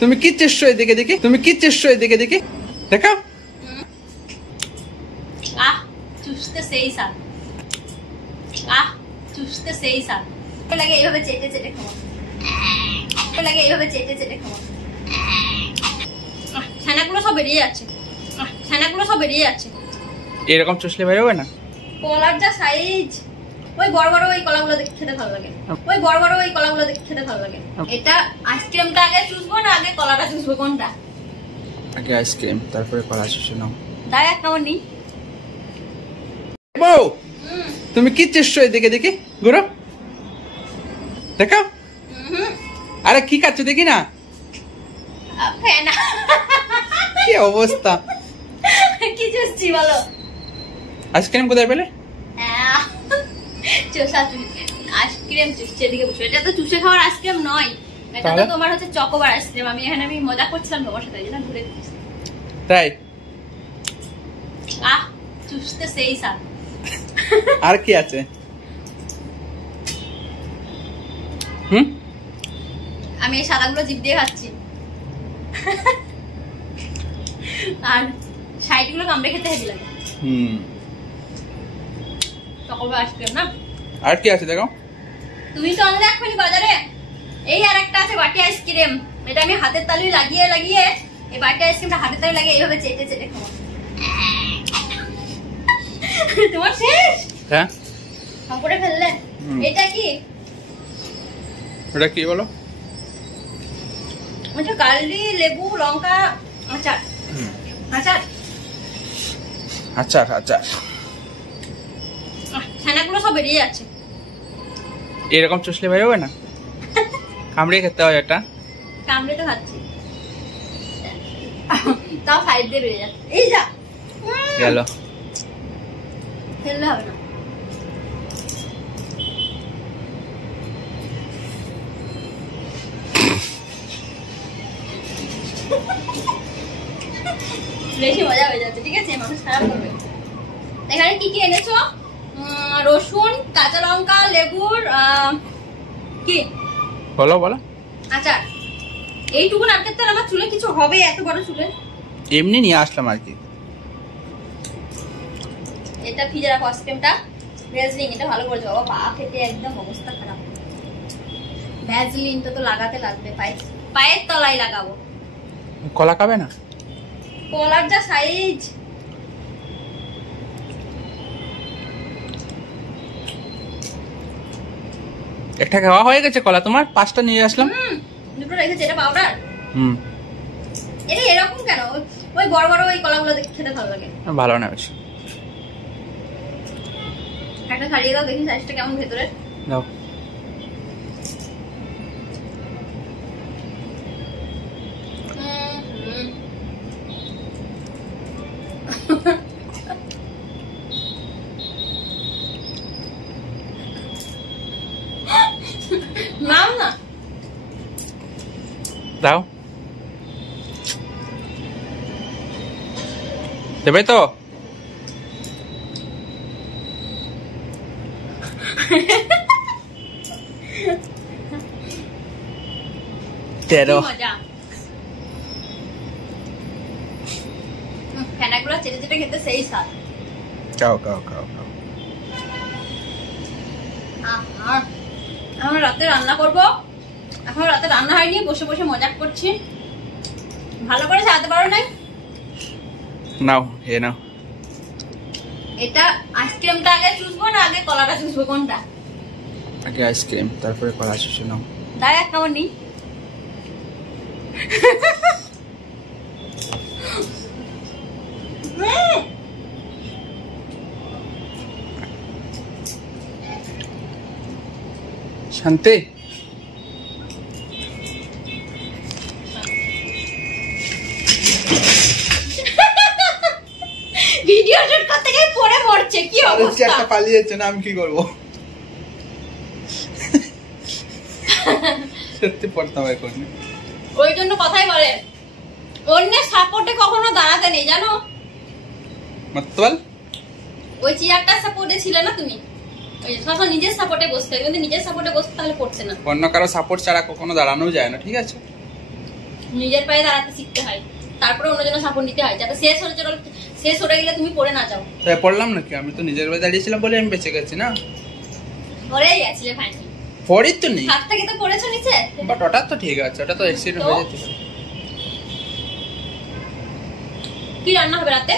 তুমি কি চেষ্টা এদিকে দেখি, তুমি কি চেষ্টা এদিকে দেখি, দেখো। আহ চুষতে সেই সাল, আহ চুষতে সেই সাল লাগে এইভাবে চেটে চেটে খাওয়া, লাগে এইভাবে চেটে চেটে খাওয়া। ছানাগুলো সব বেরিয়ে যাচ্ছে, ছানাগুলো সব বেরিয়ে যাচ্ছে। এরকম চুষলে বেরোবে না। কলার যা সাইজ, ওই বড় বড় ওই কলাগুলো দেখে খেতে ভালো লাগে, ওই বড় বড় ওই কলাগুলো দেখে খেতে ভালো লাগে। এটা আইসক্রিমটা আগে চুষবো না আগে কলাটা চুষবো, কোনটা? আগে আইসক্রিম তারপরে কলা চুষে নাও। দাঁড়া কেমন নি বউ, তুমি কি চেষ্টা এদিকে দেখি, ঘুরো, দেখো। আরে কি খাচ্ছ দেখি না, কি অবস্থা, কি চুষছি বলো? আইসক্রিম কোথায় পেলে? আইসক্রিম চুষছে এদিকে বসে, এটা তো চুষে খাওয়ার আইসক্রিম নয়, এটা তো তোমার হচ্ছে চকোবার আইসক্রিম। আমি এখানে আমি মজা করছিলাম তোমার সাথে, যেটা ঘুরে তাই। আহ চুষতে সেই সাল। আর কি আছে? আমি এই সাদাগুলো জিভ দিয়ে খাচ্ছি, আর সাইডগুলো কামড়ে খেতে হেভি লাগে। চকোবার আইসক্রিম না। আর কি আছে দেখো? তুমি তো আনলে এখনই বাজারে। এই আর একটা আছে বাটি আইসক্রিম, এটা আমি হাতের তালুয় লাগিয়ে লাগিয়ে এই বাটি আইসক্রিমটা হাতের তালুয় লাগিয়ে এইভাবে চেটে চেটে খাবো। তোমার শেষ? হ্যাঁ কাপড়ে ফেললে। এটা কি? এটা কি বলো? ওটা কালি লেবু লঙ্কা আচার। আচার আচার আচার। ছানাগুলো সব বেরিয়ে যাচ্ছে। এরকম চুষলে বেরোবে না, কামড়িয়ে খেতে হয়। এটা কামড়ে তো খাচ্ছি, তাও সাইড দিয়ে বেরিয়ে যাচ্ছে। এই যা গেল, ফেললে হবে না। বেশি মজা হয়ে যাচ্ছে, ঠিক আছে? মানুষ খারাপ করবে। এখানে কি কি এনেছো? রসুন, কাঁচা লঙ্কা, লেবুর কি বলো বলো। আচার। এইটুকু নারকেল তেল আমার চুলে কিছু হবে? এত বড় চুলে এমনি নিয়ে আসলাম আর কি। এটা ফ্রিজে রাখো আইসক্রিমটা। ভ্যাজলিন, এটা ভালো করে বাবা, পা খেতে একদম অবস্থা খারাপ। ভ্যাজলিনটা তো লাগাতে লাগবে, পায়ের তলায় লাগাবো। কলা খাবে না? কলার যা সাইজ, একটা খাওয়া হয়ে গেছে কলা তোমার, 5টা নিয়ে আসলাম। দুটো রেখেছে। এটা পাউডার। এটা এরকম কেন? ওই বড় বড় ওই কলাগুলো দেখে খেতে ভালো লাগে। ভালো না বেশি। একটা ছাড়িয়ে দাও দেখি সাইজটা কেমন ভেতরে। দাও। নাও না, দাও। দেবে তো? তেরো। ফেনাগুলো চেটে চেটে খেতে সেই স্বাদ। খাও খাও খাও খাও। এখন রাতে রান্না করবো। এখন রাতে রান্না হয়নি, বসে বসে মজা করছি। ভালো করে সাজাতে পারো নাই? নাও এ নাও। এটা আইসক্রিমটা আগে চুষবো না আগে কলাটা চুষবো, কোনটা? আগে আইসক্রিম তারপরে কলা চুষে নাও। দাঁড়া কেমন নি শান্তি। ভিডিও শুট করতে গিয়ে পড়ে পড়ছে, কি অবস্থা? একটা পালিয়েছে না, আমি কি করব? সত্যি পড়তাম এখন। ওই জন্য কথাই বলে অন্যের সাপোর্টে কখনো দাঁড়াতে নেই, জানো? মতলব ওই চেয়ারটার সাপোর্টে ছিল না তুমি, ওই সব নিজের সাপোর্টে বসতে, কিন্তু নিজের সাপোর্টে বসতে তাহলে পড়তে না। অন্য কারো সাপোর্ট ছাড়া কখনো দাঁড়ানো যায় না, ঠিক আছে? নিজের পায়ে দাঁড়াতে শিখতে হয়, তারপরে অন্যজনের সাপোর্ট নিতে হয়, যাতে শেষ হয়ে গেলে তুমি পড়ে না যাও। তাই পড়লাম নাকি? আমি তো নিজের পায়ে দাঁড়িয়েছিলাম বলে আমি বেঁচে গেছি না। পড়েই গেছিলে ফাইনালি। পড়ি তো নেই, হাত থেকে তো পড়েছো নিচে। বাট ওটা তো ঠিক আছে, ওটা তো অ্যাক্সিডেন্ট হয়ে যেতে পারে। কি রান্না হবে রাতে?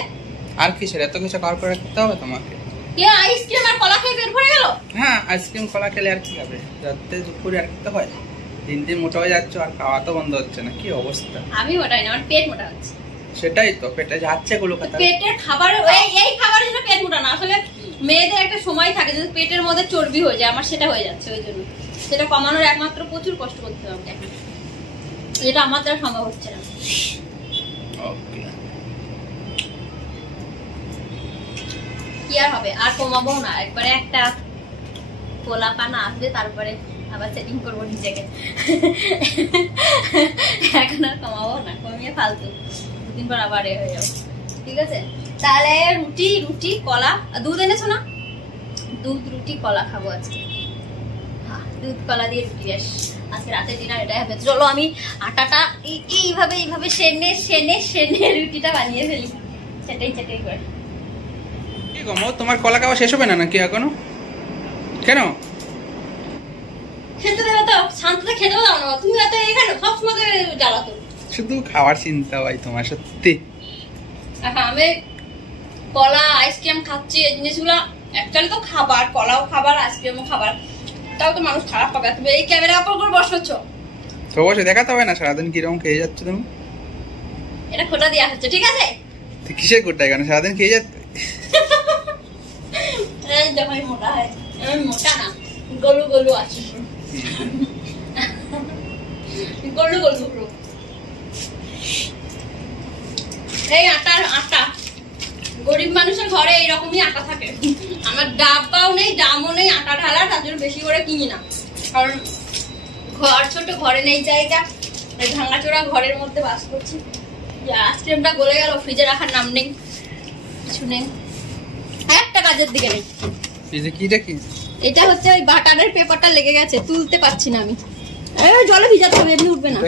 আর কি সেটা তো কিছু কভার করে রাখতে হবে তোমাকে। কে আইসক্রিম আর কলা খেয়ে পেট ভরে গেল? হ্যাঁ, আইসক্রিম কলা খেলে আর কি হবে, রাতে দুপুরে আর খেতে হয়। দিন মোটা হয়ে যাচ্ছে আর খাওয়া তো বন্ধ হচ্ছে না, কি অবস্থা। আমি মোটাই না, আমার পেট মোটা হচ্ছে। সেটাই তো, পেটে যাচ্ছে গুলো কথা। পেটের খাবার এই খাবারের জন্য পেট মোটা না, আসলে মেয়েদের একটা সময় থাকে যদি পেটের মধ্যে চর্বি হয়ে যায়, আমার সেটা হয়ে যাচ্ছে, ওই জন্য সেটা কমানোর একমাত্র প্রচুর কষ্ট করতে হবে আমাকে, যেটা আমার দ্বারা সম্ভব হচ্ছে না। ওকে, কি আর হবে, আর কমাবো না, একবারে একটা পোলা পানা আসবে তারপরে আবার সেটিং করবো নিজেকে। এখন আর কমাবো না, কমিয়ে ফালতু, দুদিন পর আবার এ হয়ে যাবো। ঠিক আছে, তাহলে রুটি কলা, দুধ এনেছো না? দুধ রুটি কলা খাবো আজকে। হ্যাঁ, দুধ কলা দিয়ে রুটি আজকে রাতের ডিনার এটাই হবে। চলো আমি আটাটা এইভাবে সেনে রুটিটা বানিয়ে ফেলি, চেটাই করে। কি গো মৌ, তোমার কলা খাওয়া শেষ হবে না নাকি এখনো? কেন খেতে দেবে তো, শান্তিতে খেতেও দাও না তুমি, এত এখানে সবসময় জ্বালাতো। শুধু খাওয়ার চিন্তা ভাই তোমার, সত্যি। আমি কলা আইসক্রিম খাচ্ছি, এই জিনিসগুলো অ্যাকচুয়ালি তো খাবার, কলাও খাবার আইসক্রিমও খাবার, তাও তো মানুষ খারাপ পাবে। তুমি এই ক্যামেরা অপর করে বসছো তো অবশ্যই দেখাতে হবে না সারাদিন কিরকম খেয়ে যাচ্ছ তুমি। এটা খোটা দিয়ে আসছে, ঠিক আছে? কিসের কোটাই কেন সারাদিন খেয়ে যাচ্ছে? যখন মোটা হয়, আমি মোটা না, গলু আছে, গলু। এই আটা গরিব মানুষের ঘরে এইরকমই আটা থাকে। আমার ডাব্বাও নেই, দামও নেই আটা ঢালা, তার জন্য বেশি করে কিনি না, কারণ ঘর ছোট, ঘরে নেই জায়গা, ভাঙাচোরা ঘরের মধ্যে বাস করছি। আইসক্রিমটা গলে গেল, ফ্রিজে রাখার নাম নেই, কিছু নেই, একটা কাজের দিকে নেই। এটা হচ্ছে ওই বাটারের পেপারটা লেগে গেছে, তুলতে পারছি না আমি, জলে ভিজাতে হবে, এমনি উঠবে না।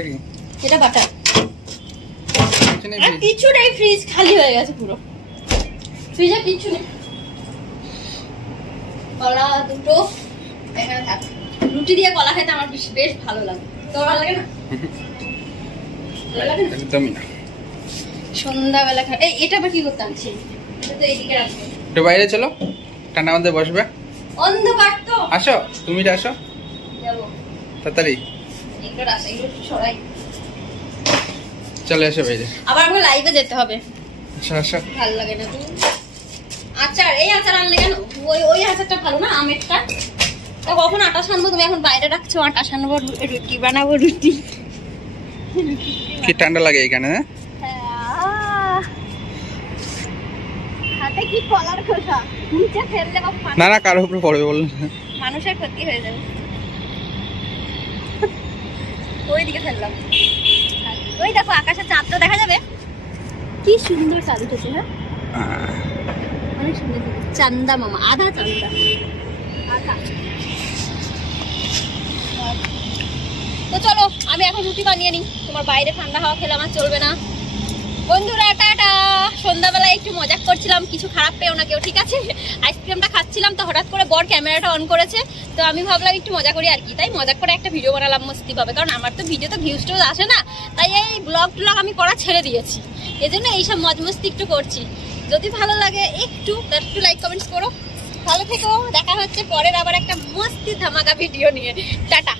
এটা বাটার, কিছু নেই, ফ্রিজ খালি হয়ে গেছে পুরো, ফ্রিজে কিছু নেই। কলা দুটো এখানে থাক, রুটি দিয়ে কলা খেতে আমার বেশ ভালো লাগে, তোর ভালো লাগে না? একদমই না। সন্ধ্যাবেলা এটা আবার কি করতে আনছি, এটা তো এইদিকে রাখবো। একটু বাইরে চলো, ঠান্ডার মধ্যে বসবে। অন্ধকার তো, আসো, তুমি আসো যাবো তাড়াতাড়ি, একটু রাস্তায় সরাই, চলে আসো বাইরে। আবার আমাকে লাইভে যেতে হবে, আসো। ভালো লাগে না তুমি আচার, এই আচার আনলে কেন? ওই আচারটা ভালো না, আমেরটা। তা কখন আটা সানবো? তুমি এখন বাইরে রাখছো, আটা সানবো, রুটি বানাবো, রুটি। কি ঠান্ডা লাগে এখানে? হাতে কি কলার খোসা, নিচে ফেললে না কারোর উপরে পড়বে বলুন, মানুষের ক্ষতি হয়ে যাবে। ওইদিকে ফেললাম, ওই দেখো আকাশে চাঁদটা দেখা যাবে, কি সুন্দর চাঁদ উঠেছে। হ্যাঁ, অনেক সুন্দর চান্দা মামা, আধা চান্দা, আধা। তো চলো আমি এখন রুটি বানিয়ে নিই, তোমার বাইরে ঠান্ডা হাওয়া খেলে আমার চলবে না। বন্ধুরা টাটা, সন্ধ্যাবেলায় একটু মজা করছিলাম, কিছু খারাপ পেও না কেউ, ঠিক আছে? আইসক্রিমটা খাচ্ছিলাম তো হঠাৎ করে বর ক্যামেরাটা অন করেছে, তো আমি ভাবলাম একটু মজা করি আর কি, তাই মজা করে একটা ভিডিও বানালাম মস্তি পাবে, কারণ আমার তো ভিডিও তো ভিউজ টিউজ আসে না, তাই এই ব্লগ আমি করা ছেড়ে দিয়েছি, এজন্য এইসব মজ মস্তি একটু করছি। যদি ভালো লাগে একটু লাইক কমেন্টস করো, ভালো থেকো, দেখা হচ্ছে পরের আবার একটা মস্তি ধামাকা ভিডিও নিয়ে, টাটা।